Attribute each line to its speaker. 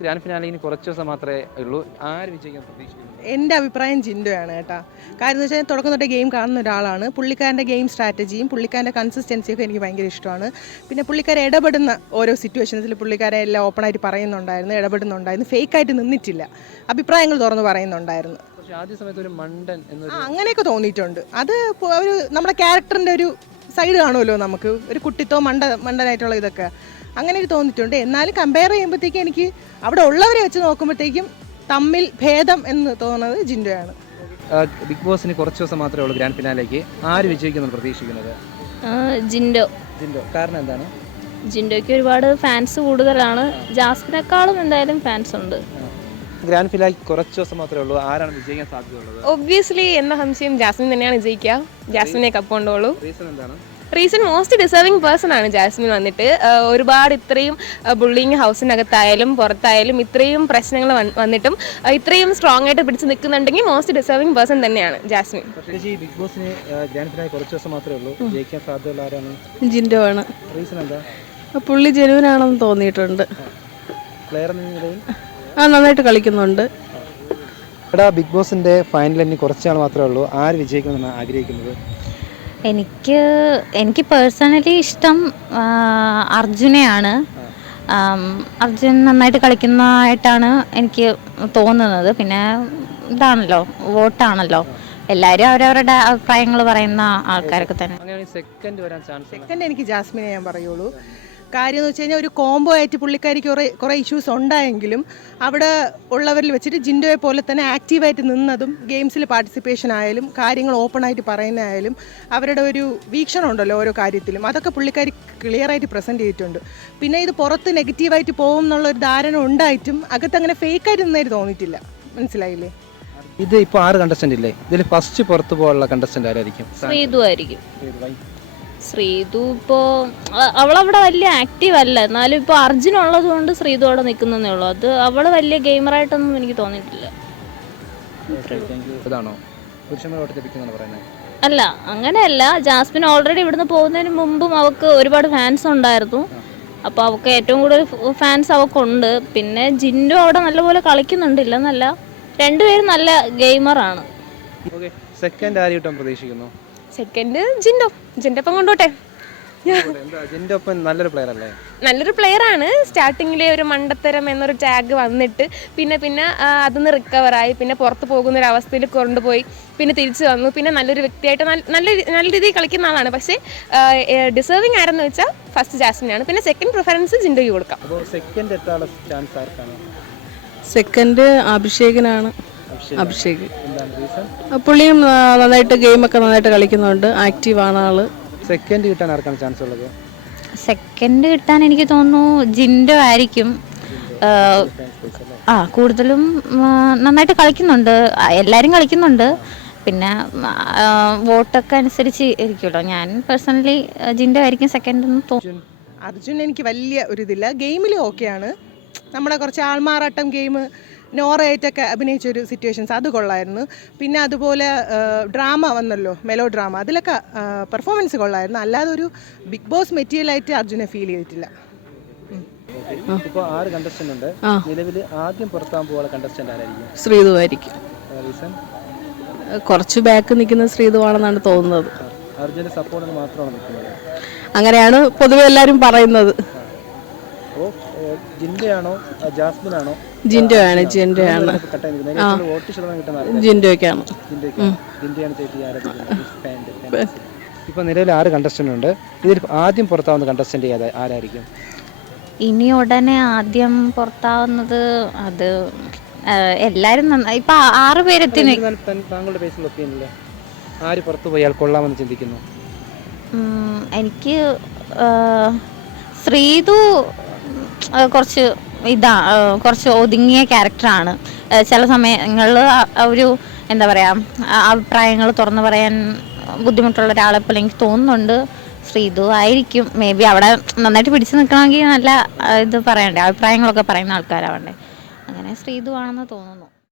Speaker 1: Grand finale ഇനി കുറച്ച് ദിവസം മാത്രമേ ഉള്ളൂ. ആര് വിജയിക്കാൻ പ്രതീക്ഷിക്കുന്നു?
Speaker 2: എൻ്റെ അഭിപ്രായം ജിൻഡോയാണ് കേട്ടോ. കാര്യം എന്ന് വെച്ചാൽ തുടക്കം തൊട്ടേ ഗെയിം കാണുന്ന ഒരാളാണ്. പുള്ളിക്കാരൻ്റെ ഗെയിം സ്ട്രാറ്റജിയും പുള്ളിക്കാരൻ്റെ കൺസിസ്റ്റൻസിയൊക്കെ എനിക്ക് ഭയങ്കര ഇഷ്ടമാണ്. പിന്നെ പുള്ളിക്കാരെ ഇടപെടുന്ന ഓരോ സിറ്റുവേഷൻസിൽ പുള്ളിക്കാരെ എല്ലാം ഓപ്പണായിട്ട് പറയുന്നുണ്ടായിരുന്നു, ഇടപെടുന്നുണ്ടായിരുന്നു, ഫേക്കായിട്ട് നിന്നിട്ടില്ല, അഭിപ്രായങ്ങൾ തുറന്ന് പറയുന്നുണ്ടായിരുന്നു.
Speaker 1: പക്ഷേ ആദ്യ സമയത്ത് ഒരു മണ്ടൻ എന്നൊരു
Speaker 2: അങ്ങനെയൊക്കെ തോന്നിയിട്ടുണ്ട്. അത് ഒരു നമ്മുടെ ക്യാരക്ടറിൻ്റെ ഒരു സൈഡ് കാണുമല്ലോ, നമുക്ക് ഒരു കുട്ടിത്തോ മണ്ടനായിട്ടുള്ള ഇതൊക്കെ അങ്ങനെ ഒരു തോന്നിയിട്ടുണ്ട്. എന്നാലും കമ്പയർ ചെയ്യുമ്പോഴത്തേക്കും എനിക്ക് അവിടെ ഉള്ളവരെ വെച്ച് നോക്കുമ്പോഴത്തേക്കും തമ്മിൽ ഭേദം എന്ന് തോന്നുന്നത് ജിൻഡോയാണ്.
Speaker 1: ബിഗ് ബോസിന് കുറച്ച് ദിവസം മാത്രമേ ഉള്ളൂ ഗ്രാൻഡ് ഫിനാലേക്ക്. ആര് വിജയിക്കുമെന്ന് പ്രതീക്ഷിക്കുന്നത്?
Speaker 3: ജിൻഡോ.
Speaker 1: കാരണം എന്താണ്?
Speaker 3: ജിൻഡോയ്ക്ക് ഒരുപാട് ഫാൻസ് കൂടുതലാണ്. ജാസ്മിനേക്കാളും എന്തായാലും ഫാൻസ് ഉണ്ട്.
Speaker 1: ഗ്രാൻഡ് ഫിനാലേക്ക് കുറച്ച് ദിവസം മാത്രമേ ഉള്ളൂ. ആരാണ് വിജയിക്കാൻ സാധ്യതയുള്ളത്?
Speaker 4: ഒബ്വിയസ്ലി എന്ന സംശയം ജാസ്മിൻ തന്നെയാണ് വിജയിക്കുക. ജാസ്മിനെ കപ്പുകൊണ്ടോളൂ.
Speaker 1: റീസൺ എന്താണ്?
Speaker 4: റീസൺ മോസ്റ്റ് ഡിസേർവിംഗ് പേഴ്സൺ ആണ് ജാസ്മിൻ. വന്നിട്ട് ഒരുപാട് ഇത്രയും ബുള്ളിങ് ഹൗസിനകത്തായാലും പുറത്തായാലും ഇത്രയും പ്രശ്നങ്ങൾ വന്നിട്ടും ഇത്രയും സ്ട്രോങ് ആയിട്ട് പിടിച്ച് നിൽക്കുന്നുണ്ടെങ്കിൽ മോസ്റ്റ് ഡിസേർവിംഗ് പേഴ്സൺ തന്നെയാണ് ജാസ്മിൻ.
Speaker 1: ബിഗ് ബോസിന് ഗ്രാൻഡ് ഫിനാലെ കുറച്ച് ദിവസം മാത്രമേ ഉള്ളൂ. ജയിക്കാൻ സാധ്യതയുള്ള ആരാണ്?
Speaker 5: ജിൻഡോ ആണ്.
Speaker 1: റീസൺ എന്താ?
Speaker 5: പുള്ളി ജെനുവിനാണെന്ന് തോന്നിയിട്ടുണ്ട്.
Speaker 1: പ്ലെയർ എന്ന നിലയിൽ
Speaker 5: നന്നായിട്ട് കളിക്കുന്നുണ്ട്.
Speaker 1: എടാ, ബിഗ് ബോസിന്റെ ഫൈനൽ ഇനി കുറച്ച് നാൾ മാത്രമേ ഉള്ളൂ. ആര് വിജയിക്കണമെന്നാണ് ആഗ്രഹിക്കുന്നത്?
Speaker 6: എനിക്ക് പേഴ്സണലി ഇഷ്ടം അർജുനെയാണ്. അർജുൻ നന്നായിട്ട് കളിക്കുന്നതായിട്ടാണ് എനിക്ക് തോന്നുന്നത്. പിന്നെ ഇതാണല്ലോ, വോട്ടാണല്ലോ, എല്ലാവരും അവരവരുടെ അഭിപ്രായങ്ങൾ പറയുന്ന ആൾക്കാരൊക്കെ തന്നെ.
Speaker 2: സെക്കൻഡ് എനിക്ക് ജാസ്മിനെ ഞാൻ പറയുള്ളൂ. കാര്യം എന്ന് വെച്ച് കഴിഞ്ഞാൽ ഒരു കോംബോ ആയിട്ട് പുള്ളിക്കാരിക്ക് കുറേ ഇഷ്യൂസ് ഉണ്ടായെങ്കിലും അവിടെ ഉള്ളവരിൽ വെച്ചിട്ട് ജിൻഡോയെ പോലെ തന്നെ ആക്റ്റീവായിട്ട് നിന്നതും ഗെയിംസിൽ പാർട്ടിസിപ്പേഷൻ ആയാലും കാര്യങ്ങൾ ഓപ്പണായിട്ട് പറയുന്നതായാലും അവരുടെ ഒരു വീക്ഷണം ഉണ്ടല്ലോ ഓരോ കാര്യത്തിലും, അതൊക്കെ പുള്ളിക്കാരി ക്ലിയറായിട്ട് പ്രസൻറ്റ് ചെയ്തിട്ടുണ്ട്. പിന്നെ ഇത് പുറത്ത് നെഗറ്റീവായിട്ട് പോകും എന്നുള്ളൊരു ധാരണ ഉണ്ടായിട്ടും അകത്ത് അങ്ങനെ ഫേക്കായിട്ട് നിന്നായിട്ട് തോന്നിയിട്ടില്ല. മനസ്സിലായില്ലേ?
Speaker 1: ഇത് ഇപ്പോൾ 6 കണ്ടസ്റ്റന്റ് ഇല്ലേ, ഇതിൽ ഫസ്റ്റ് പുറത്തു പോകാനുള്ള കണ്ടസ്റ്റന്റ് ആരായിരിക്കും?
Speaker 3: ശ്രീതു ആയിരിക്കും. ശ്രീതു ഇപ്പോൾ അവളവിടെ വലിയ ആക്റ്റീവ് അല്ല, എന്നാലും ഇപ്പോൾ അർജുൻ ഉള്ളത് കൊണ്ട് ശ്രീതു അവിടെ നിൽക്കുന്നതേ ഉള്ളൂ. അത് അവൾ വലിയ ഗെയിമറായിട്ടൊന്നും എനിക്ക് തോന്നിയിട്ടില്ല. അല്ല, അങ്ങനെയല്ല. ജാസ്മിൻ ഓൾറെഡി ഇവിടുന്ന് പോകുന്നതിന് മുമ്പും അവൾക്ക് ഒരുപാട് ഫാൻസ് ഉണ്ടായിരുന്നു. അപ്പോൾ അവൾക്ക് ഏറ്റവും കൂടുതൽ ഫാൻസ് അവൾക്കുണ്ട്. പിന്നെ ജിൻഡോ അവിടെ നല്ലപോലെ കളിക്കുന്നുണ്ടില്ല എന്നല്ല, രണ്ടുപേരും നല്ല ഗെയിമറാണ്.
Speaker 1: സെക്കൻഡ് ആര് കിട്ടാൻ പ്രതീക്ഷിക്കുന്നു?
Speaker 4: സെക്കൻഡ് ജിൻഡോപ്പം കൊണ്ടോട്ടെ.
Speaker 1: നല്ലൊരു പ്ലെയർ അല്ലേ?
Speaker 4: നല്ലൊരു പ്ലെയർ ആണ്. സ്റ്റാർട്ടിങ്ങിലെ ഒരു മണ്ടത്തരം എന്നൊരു ടാഗ് വന്നിട്ട് പിന്നെ അതിന്ന് റിക്കവറായി, പിന്നെ പുറത്ത് പോകുന്ന ഒരു അവസ്ഥയിൽ കൊണ്ടുപോയി, പിന്നെ തിരിച്ചു വന്നു, പിന്നെ നല്ലൊരു വ്യക്തിയായിട്ട് നല്ല രീതിയിൽ കളിക്കുന്ന ആളാണ്. പക്ഷേ ഡിസേർവിംഗ് ആരെന്ന് വെച്ചാൽ ഫസ്റ്റ് ജാസ്മിനാണ്. പിന്നെ സെക്കൻഡ് പ്രിഫറൻസ് ജിൻഡോയ്ക്ക് കൊടുക്കാം.
Speaker 5: സെക്കൻഡ് അഭിഷേകിനാണ്. അഭിഷേക് പുള്ളിയും നന്നായിട്ട് ഗെയിമൊക്കെ നന്നായിട്ട് കളിക്കുന്നുണ്ട്, ആക്റ്റീവാണ് ആള്.
Speaker 1: സെക്കൻഡ് കിട്ടാൻ ആർക്കാണ് ചാൻസ് ഉള്ളത്?
Speaker 6: സെക്കൻഡ് കിട്ടാൻ എനിക്ക് തോന്നുന്നു ജിൻഡോ ആയിരിക്കും. കൂടുതലും നന്നായിട്ട് കളിക്കുന്നുണ്ട്, എല്ലാവരും കളിക്കുന്നുണ്ട്. പിന്നെ വോട്ടൊക്കെ അനുസരിച്ച് ഇരിക്കുമല്ലോ. ഞാൻ പേഴ്സണലി ജിൻഡോ ആയിരിക്കും സെക്കൻഡ് എന്ന് തോന്നുന്നു.
Speaker 2: അർജുൻ എനിക്ക് വലിയ ഒരിതില്ല, ഗെയിമിൽ ഓക്കെയാണ്. നമ്മുടെ കുറച്ച് ആൾമാറാട്ടം ഗെയിം നോറയായിട്ടൊക്കെ അഭിനയിച്ചൊരു സിറ്റുവേഷൻസ് അത് കൊള്ളായിരുന്നു. പിന്നെ അതുപോലെ ഡ്രാമ വന്നല്ലോ, മെലോ ഡ്രാമ, അതിലൊക്കെ പെർഫോമൻസ് കൊള്ളായിരുന്നു. അല്ലാതെ ഒരു ബിഗ് ബോസ് മെറ്റീരിയലായിട്ട് അർജുനെ ഫീൽ ചെയ്തിട്ടില്ല.
Speaker 1: ഇപ്പോൾ 6 കണ്ടസ്റ്റന്റ് ഉണ്ട്. നിലവിൽ ആദ്യം പുറത്താൻ പോകുന്ന കണ്ടസ്റ്റന്റ് ആരായിരിക്കും?
Speaker 5: ശ്രീതു ആയിരിക്കും. കുറച്ച് ബാക്ക് നിൽക്കുന്ന ശ്രീതു ആണെന്നാണ് തോന്നുന്നത്.
Speaker 1: അർജുന്റെ സപ്പോർട്ടിന് മാത്രമാണ് നിൽക്കുന്നത്.
Speaker 5: അങ്ങനെയാണ് പൊതുവെ എല്ലാവരും പറയുന്നത്.
Speaker 1: ജിൻഡോയാണോ ജാസ്മിനാണോ?
Speaker 5: ജിൻഡോയാണ്. ജിൻഡോയ്ക്കാണ്.
Speaker 1: ഇപ്പൊ നിലവിൽ 6 കണ്ടസ്റ്റന്റ് ഉണ്ട്. ഇതിൽ ആദ്യം പുറത്താവുന്ന കണ്ടസ്റ്റന്റ് ആരായിരിക്കും?
Speaker 6: ഇനി ഉടനെ ആദ്യം പുറത്താവുന്നത് അത് എല്ലാരും ഇപ്പൊ 6 പേരെത്തി.
Speaker 1: താങ്കളുടെ പേഴ്സണൽ ഒപ്പീനിയനിൽ ആര് പുറത്തു പോയാൽ കൊള്ളാമെന്ന് ചിന്തിക്കുന്നു?
Speaker 6: എനിക്ക് ശ്രീതു കുറച്ച് ഒതുങ്ങിയ ക്യാരക്ടറാണ്. ചില സമയങ്ങളിൽ ഒരു എന്താ പറയുക, അഭിപ്രായങ്ങൾ തുറന്നു പറയാൻ ബുദ്ധിമുട്ടുള്ള ഒരാളെപ്പോലെ എനിക്ക് തോന്നുന്നുണ്ട്. ശ്രീതു ആയിരിക്കും മേ ബി. അവിടെ നന്നായിട്ട് പിടിച്ചു നിൽക്കണമെങ്കിൽ നല്ല ഇത് പറയണ്ടേ, അഭിപ്രായങ്ങളൊക്കെ പറയുന്ന ആൾക്കാരാവണ്ടേ. അങ്ങനെ ശ്രീതു ആണെന്ന് തോന്നുന്നു.